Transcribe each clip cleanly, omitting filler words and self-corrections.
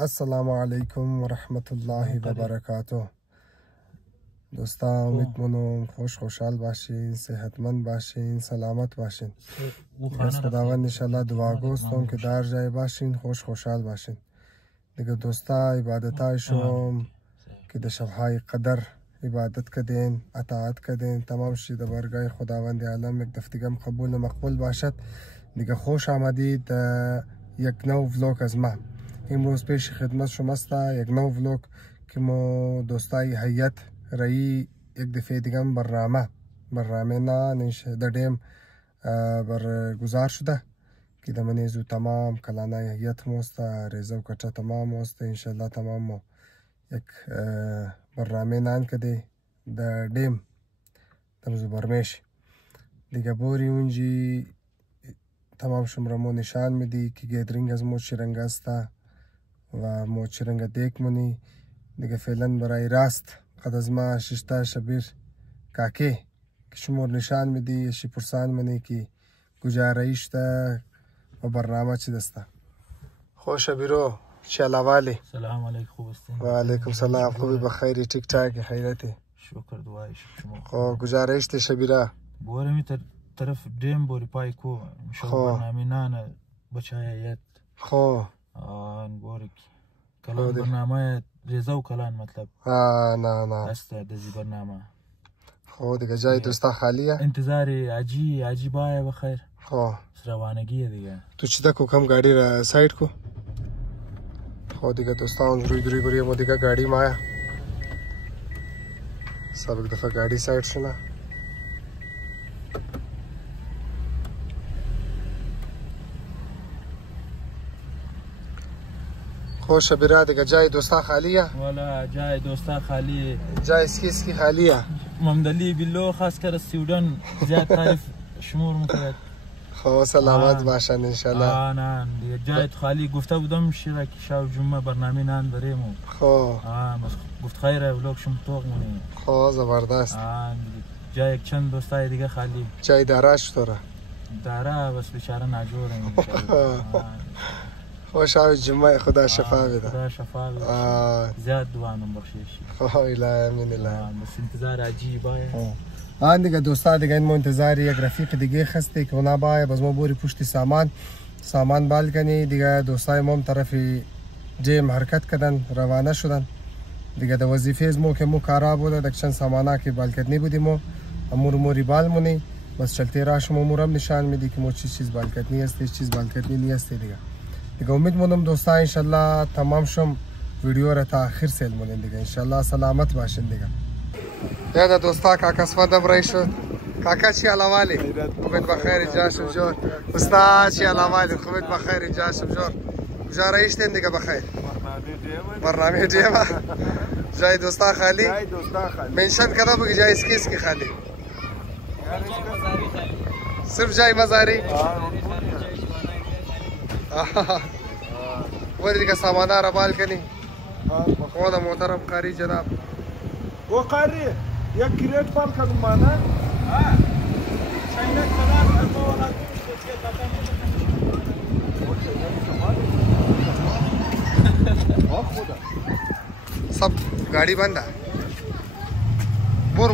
السلام علیکم و رحمت الله و برکاته. دوستان امیدوارم خوشحال باشین، صحتمند باشین، سلامت باشین. از خداوند انشالله دعا گوستم که در جای باشین، خوشحال باشین. دیگه دوستا عبادتای شوم که در شبهای قدر عبادت کردین، اطاعت کردین، تمام شد در بارگاه خداوند عالم یک دفتگم قبول و مقبول باشد. دیگه خوش آمدید یک نو ولاگ از ما. امروز پیش خدمت شما است یک نو ولاگ که ما دوستای هیئت رایی یک دفعه دیگه برنامه نه در دیم برگزار شده که در منیزو تمام کلانای هیئت موست ریزه و کچه تمام موست انشالله تمام یک برنامه نان کده در دیم تمزو برمیش دیگه بوری اونجی تمام شمرمو نشان میدی که گیدرینگ از مو چی رنگ است و مو چی رنگ دیک منی دیگه فعلا برای راست قد از ما ششتا شبیر کاکی که شمور نشان میدی شی پرسان منی که گزارش ده و برنامه چی دسته. خوش بیرو چه لوالی. سلام علیکم، خوب هستین؟ و علیکم سلام، خوبی بخیری؟ ٹھیک ٹھاک خیرتی؟ شکر دعای شما. خب گزارش ده شبیره بوره می طرف دیم بوری پای کو شو برنامه نه بچای هیئت خب آن بوری کلان برنامه ریزه و کلان مطلب نه است دزی برنامه. خب دیگه جای دوستا خالیه؟ انتظار عجیب آیا بخیر. خب روانگیه دیگه. تو چی دکو کم گاڑی را سایت کو؟ خب دیگه دوستان روی بریم و دیگه گاڑی مایا سب एक दफा गाड़ी साइड شنا. خوش شبیره دیگه جای دوستا خالیه؟ والا جای دوستا خالی. جای اسکی خالیه؟ ممدلی بیلو خاص کر سویدن زیاد تعریف شمور میکنه. خب سلامت باشن انشالله. نه دیگه جایت خالی گفته بودم شیرا که شب جمعه برنامه نان بریم. خب بس گفت خیره ولوک شم توق منی. خب زبردست. جای یک چند دوستای دیگه خالی. جای داره چطوره؟ داره بس بیچاره نجوره. خوش آمد جمعه خدا شفا بده. خدا شفا بده. زیاد دوانم بخشیش. خب الهی امین الهی. بس انتظار عجیبه. دیگه دوستا دیگه این منتظر یک رفیق دیگه خسته که اونا باید باز ما بوری پشت سامان بالکنی دیگه دوستای ما طرف جیم حرکت کردن روانه شدن دیگه در وظیفه از مو که مو کارا بوده در چند سامانا که بالکتنی بودیم و موری بال مونی بس چلتی راش مورم نشان میدی که مو چیز بالکتنی است چیز بالکتنی نیست دیگه امید مونم دوستا انشالله تمام شم ویدیو را تا آخر سیل مونین دیگه انشالله سلامت باشین دیگه. یادا دوستا کاکا سفادم رای شد. کاکا چی علاوالی؟ خوبت بخیر جاشم جور. استاد چی علاوالی؟ خوبت بخیر جاشم جور. کجا رایشتین دیگه بخیر؟ برنامه دیما. جای دوستا خالی؟ جای دوستا خالی. منشن کدا بگی جای اسکی خالی؟ صرف جای مزاری؟ वो देखिए सामाना रबाल के नहीं कौन है मोहतरम कारी जनाब वो कारी ये क्रिएट पाल का माना चाइना कलर करने वाला सब गाड़ी बंद है बोर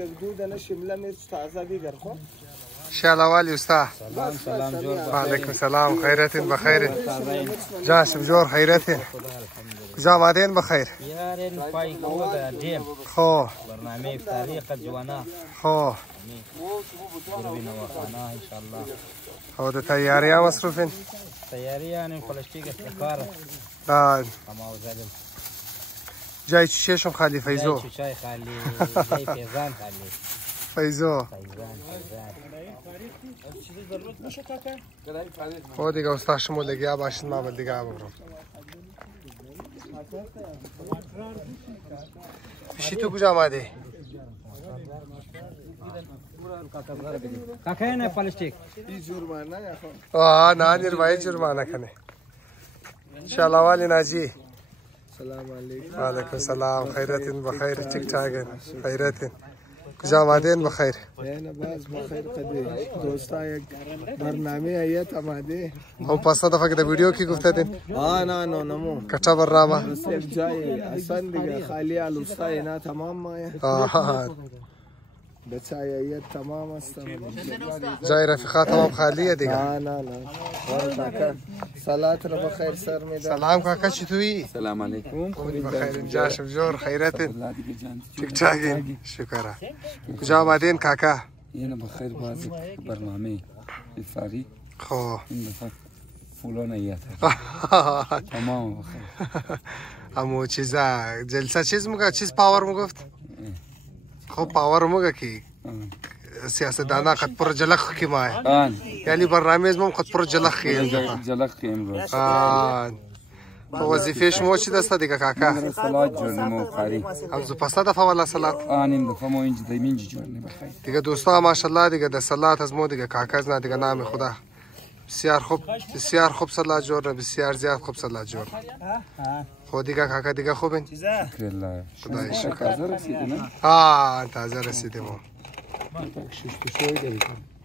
یک دو دانه شمله مرچ تازه بگیر خب. شالا والی استاد. سلام جور. و علیکم سلام، خیرتین بخیر. جاشم جور خیرتین. کجا آمدین بخیر؟ یارین پای کوه دیم. خو. برنامه افطاری قد جوانا. خو. گروی نواخانه انشالله. خو د تیاری ها مصروفین؟ تیاری یعنی پلشتیک استکار. آه. اما وزدم. جای چشم خالی فیزو. جای چای خالی. جای پیزان خالی. فیزو. خو دیگه استاد شما لگیا باشین ما بل دیگه بگرم. پیشی تو کجا آمدی؟ کاکا نه پلشتیک. آه نه نرمایی جرمانه کنه. شالا والی ناجی. سلام علیکم. و علیکم سلام، خیرتین بخیر، ٹھیک ٹھاک ہیں، خیرتین. کجا آمدین بخیر؟ نه باز بخیر قدی دوستا یک برنامه ایت آمده. هم پس دفعه که در ویدیو کی گفتین؟ نه نمو. کچا برنامه؟ بس یک جای اصلا دیگه خالی الوستا اینا تمام مایه. بچای ایت تمام است. جای رفیقات تمام خالیه دیگه. نه. کاکا سلات رو بخیر سر میدم. سلام کاکا چطوری؟ سلام علیکم. خوبی بخیر، جاشم جور خیرتین. ٹھیک ٹھاکین، شکر. کجا آمدین کاکا؟ یه بخیر باز برنامه افطاری. خو. این دفعه فلان ایت. تمام بخیر. امو چیزا جلسه چیز مگه چیز پاور مگفت؟ خب پاور مگه کی؟ سیاستدانا قد پر جلخ کی ماه. یعنی برنامه ازم قد پر جلخ کی. جلخ کی امروز. وظیفه شما چی دسته دیگه کاکا؟ صلات جورنمو قاری. از پس دفعه ولا صلات؟ این دفعه ما اینجا دایمینجی جورنم بخیر. دیگه دوستا ماشاءالله دیگه د صلات از مو دیگه کاکا از نه دیگه نام خدا. بسیار خوب صلات جور، بسیار زیاد خوب صلات جور. خود دیگه کاکا دیگه خوبین؟ شکر. خدای شکر. تازه رسیده نه؟ تازه رسیده ما.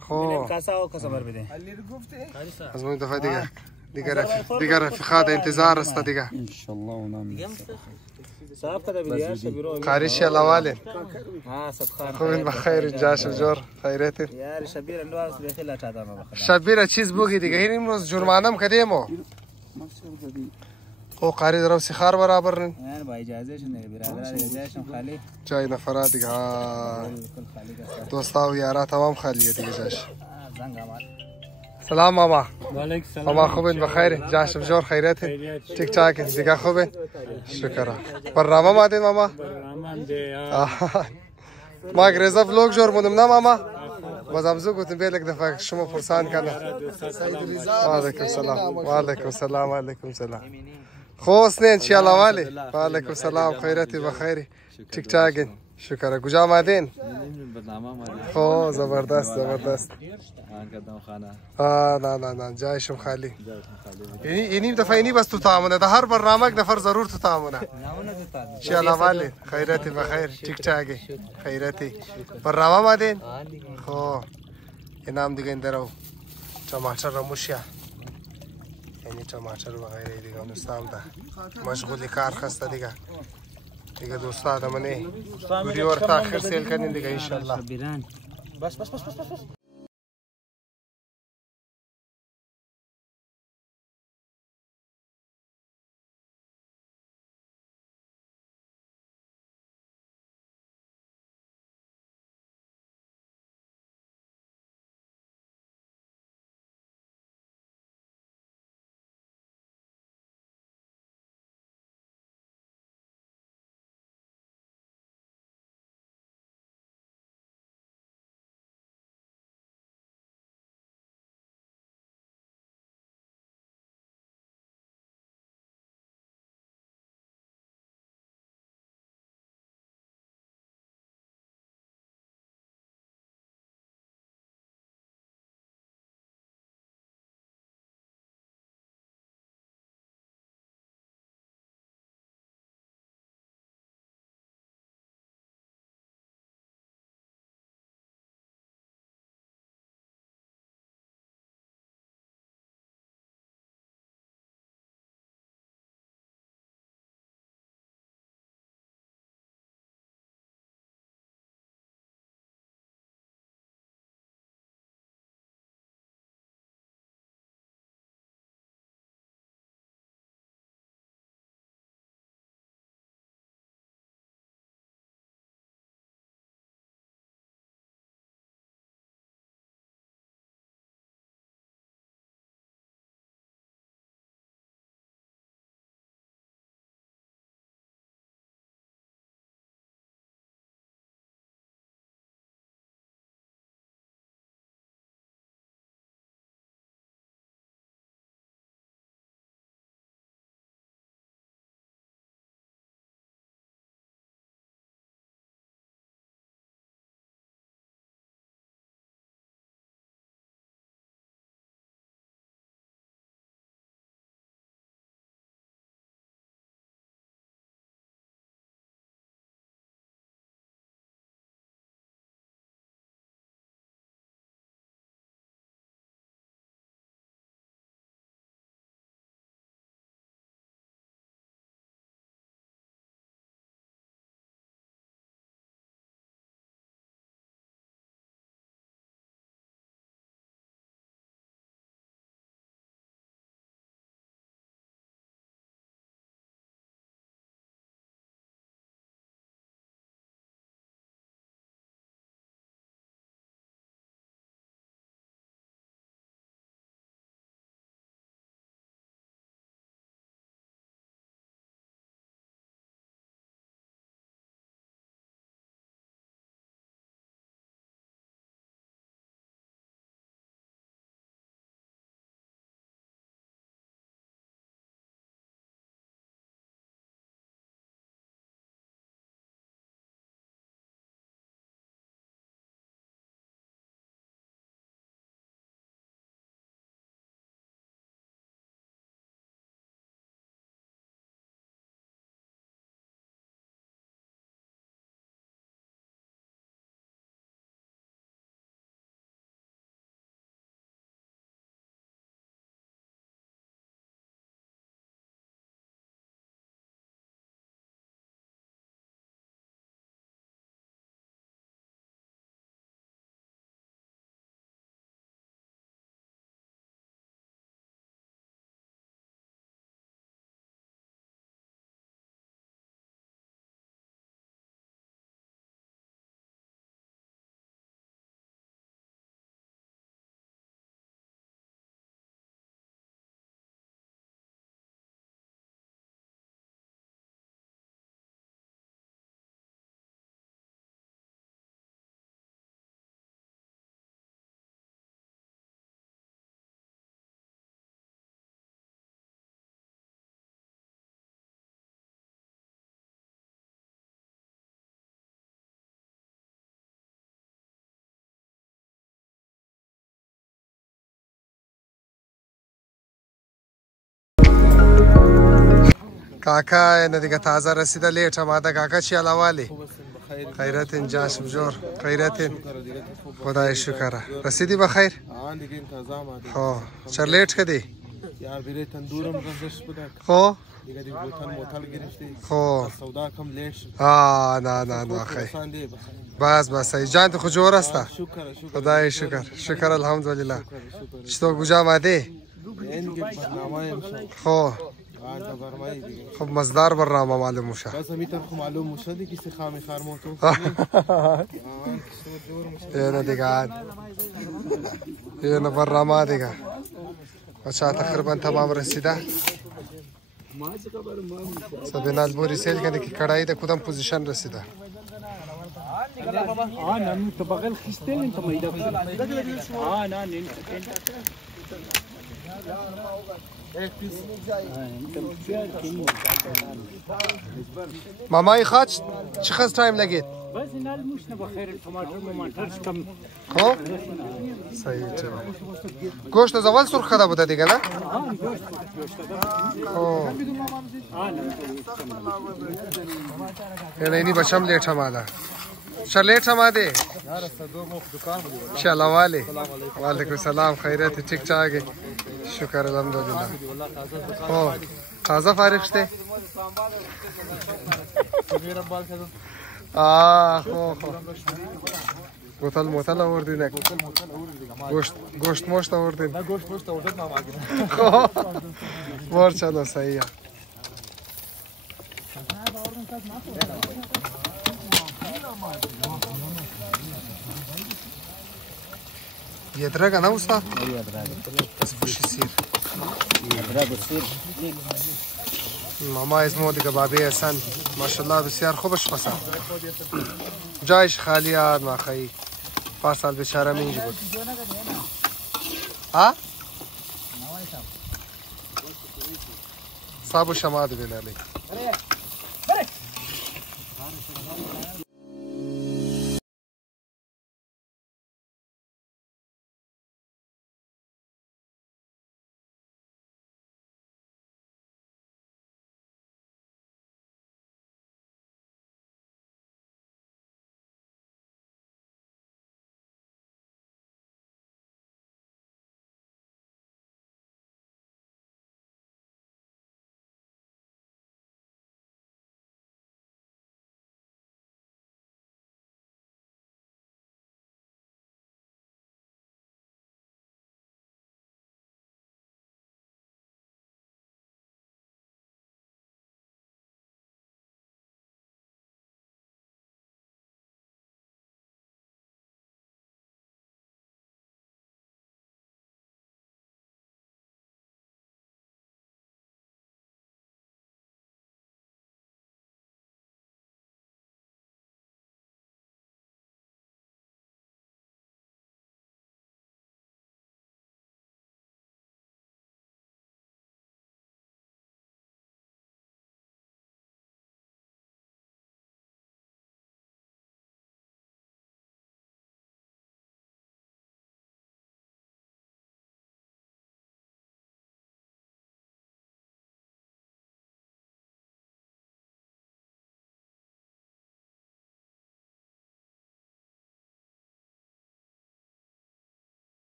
خب کاسا خبر بده. از من دفعه دیگه رفیقات انتظار است دیگه. ان شاء الله ونام. صاحب کده بیار شبیرو. قاری شالا والی. صدقه. خوبین بخیر جاشم جور خیرتین. یار شبیر اندو از بخیل چادا ما بخیر. شبیر چیز بگی دیگه این امروز جرمانم کدیمو. خو قاری درو سخار برابر نین. یار با اجازه شنه برادر اجازه خالی. جای نفرات دیگه دوستا و یارا تمام خالیه دیگه جاش. زنگ آمد. سلام ماما. وعلیکم سلام. ماما خوبین بخیر جاشم جور خیرتین. ٹھیک ٹھاک دیگه خوبین. شکر. برنامه مادین ماما. ما گریزا فلوگ جور بودم نه ماما. بازم گفتم بیل یک دفعه شما پرسان کنه. و علیکم سلام. و علیکم سلام. و علیکم سلام. خوستین شالا والی. و علیکم سلام خیرتی بخیری. ٹھیک ٹھاکین. شکر. کجا آمدین؟ خو زبردست. نه جایشم خالی. اینی دفعه اینی بس تو تامونه ده هر برنامه یک نفر ضرور تو تامونه. شالا والی خیرتی بخیر ٹھیک ٹھاکی خیرتی. برنامه آمدین؟ خو اینام دیگه این درو ټماټر رموشیا. یعنی ټماټر وغیره دیگه نستام ده مشغولی کار خسته دیگه دوستا ده منه ویدیو ورته آخر سیل کنین دیگه انشالله. بس کاکا اینه دیگه تازه رسیده لیت آمده کاکا چی علاوالی خیرتین جاشم جور خیرتین خدای شکره رسیدی بخیر آن دیگه انتظام آده خب چرا لیت کردی یار بیره تندورم گذشت بودک خب دیگه دیگه موتل گرفتی خب سودا کم لیت شد نه خیر ساندی بس ای جان تو خجور است شکر خدای شکر الحمدلله چطور کجا آمده این دیگه برنامه امشب خب آن تا برمایی دیگه خب مزدار برنامه معلوم میشه بس همیتر خو معلوم مشدی کسی خامی خرموتو اینه دیگه اینه برنامه دیگه بچه تقریبا تمام رسیده سبین البوری سیل کنه که کڑایی ده کدام پوزیشن رسیده نم تو بغل خستین تو میدا نه مامای خاط چقدر تایم لگید بس این المش بخیر تماتر کم خب صحیح گوشت از اول سرخ کرده بوده دیگه نه یعنی اینی بچم لیت آمده چرا لیت آمده شلام والی وعلیکم سلام خیرت ٹھیک ٹھاک شکر الحمدلله خب تازه فارغ شده خب موتل آوردین گوشت مشت آوردین خب بار چلو صحیح یه درگه نه استاد؟ یه درگه پس پوشی سیر ماما اسمو دیگه بابی حسن ماشاءالله بسیار خوبش پسند جایش خالی آد ماخایی 5 سال بیچاره اینجا بود ها؟ صاحب شما دو بینالی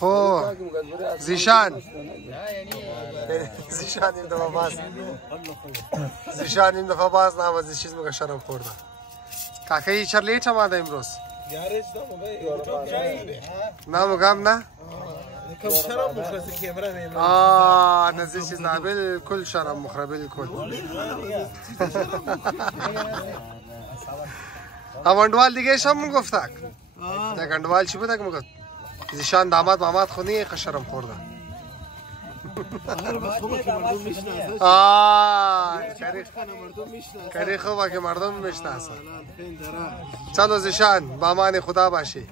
خب زیشان این دفعه باز نوازی چیز مگه شرم خورده کاکایی چرا لیت آمده امروز نه مگم نه نزدیک چیز نه بالکل شرم مخره بالکل اوندوال دیگه شم گفتک یک اندوال چی بود که میگفت زیشان داماد ماماد خونی شرم خورده کاری خوبه که مردم میشناسن چلو زیشان با امان خدا باشی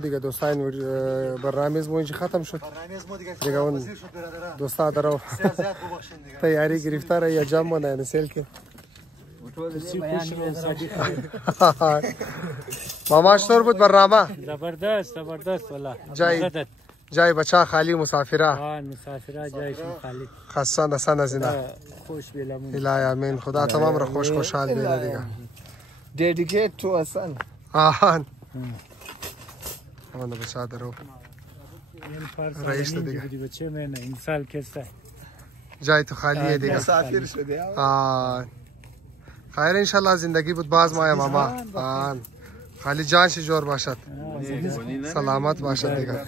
دیگه دوستان برنامه ما اینجا ختم شد دیگه اون دوستا درو تیاری گرفتار یا جمع نه نسل که ماما چطور بود برنامه؟ زبردست والله. جای بچه خالی مسافره مسافره جایشون خالی خستان دستان از اینا خوش بیلمون الهی امین خدا تمام را خوشحال بیده دیگه Dedicate to Hassan. آهان اون بچه درو رئیس دیگه بچه من این سال کسته جای تو خالیه دیگه مسافر شده. خیر انشالله زندگی بود باز مایا ماما خالی جانش جور باشد سلامت باشد دیگه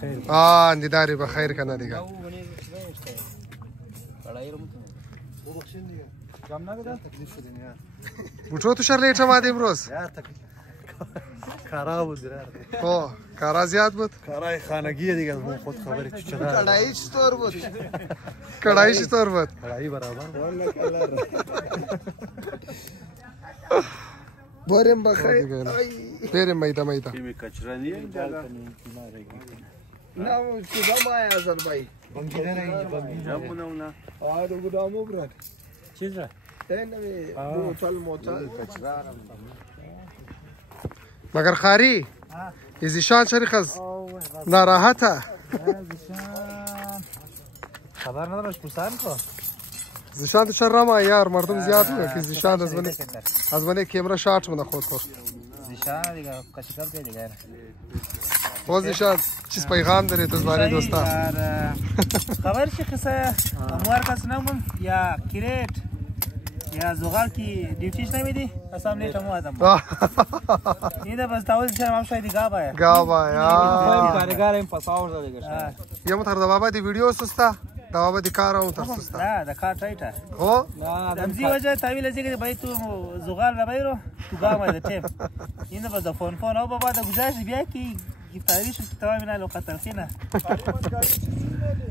دیداری بخیر کنه دیگه بوچو تو شهر لیت آمدی امروز کارا بود کارا زیاد بود کارای خانگی دیگه من خود خبری تو چقدر کڑائی چطور بود کڑائی چطور بود کڑائی برابر بریم بخیر بریم میده میده نه چیزا ما ازر بای بنگیره نه بنگیره بونونا دو گدامو برد چیز را نمی موتل مگر خاری ایزیشان شریخ از ناراحته خبر ندارش پوسان کو زیشان تو شرما یار مردم زیاد بود که زیشان از من کیمرا شات من خود خورد زیشان دیگه کشکل که دیگه زیشان چیز پیغام داری تو برای دوستا خبر چه قصه اموار کس نمون یا کریت یا زغال کی ډیوټیش نه میدي اسام نه ټمو ادم نه دا بس تاول چې ما شوي دی گابا یا کارګار هم پساور ده دیگه یا متر دا بابا دی ویډیو سستا دا بابا دی کار او تر سستا نه دا کار ټایټه هو دمزي وجه تاویل چې به تو زغال نه بیرو تو ګامه ده ټیم نه بس فون او بابا دا گزارش بیا کی گفتاریش تمام نه لو قتل خینه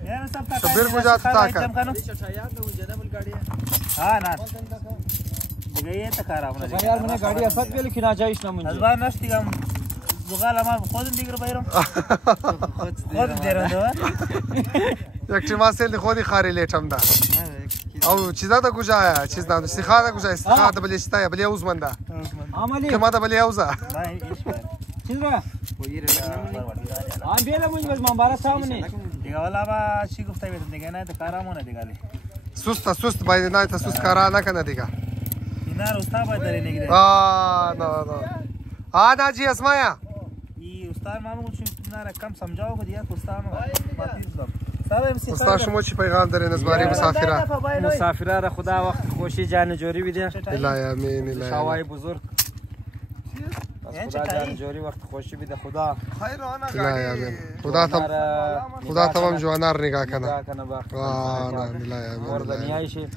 یا سب تا شبیر گجات تا کا نه دیگه یه تکارامونه یار منه गाडी असत गेली की ना जाईश ना म्हणजे ازبار نشتی گم زغال ما خودم دیگر بیرم خود دیرم دو یک چیما سیل خودی خاری لیتم دا او چیزا دا گوجایا چیز دا سیخا دا گوجایا سیخا دا بلیشتا بلی اوزمن دا عملی که ما دا بلی اوزا چیز را آن بیلا منج بس مبارک سامنے دیگه والا با چی گفته بیتم دیگه نه تکارامونه دیگه سست باید نه تا سست کارا نکنه دیگه اینا رو استاد باید داری نگیره نه جی اسمایا ای استاد ما مگو چون نه کم سمجھاو کو دیگه استاد ما استاد شما چی پیغام دارین از باری مسافره را خدا وقت خوشی جان جوری بیده الهی امین الهی شاوای بزرگ خدا جان جوری وقت خوشی بیده خدا الهی امین خدا تمام جوانار نگاه کنه نه الهی امین اور دنیای شي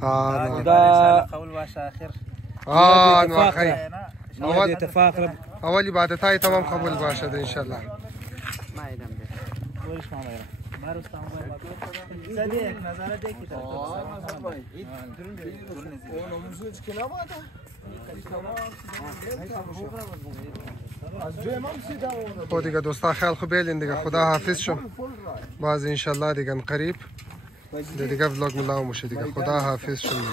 خدا قول باشه اخر نه خیر اول اتفاق اول عبادتای تمام قبول باشد ان شاء الله ما ایدم ده ورش ما میرم مارو استام باید زدی یک نظر دیگه خب دیگه دوستا خیال خوب بیلین دیگه خدا حافظ شم باز ان شاء الله دیگه قریب دیگه ولاگ ملاو میشه دیگه خدا حافظ شم دیگه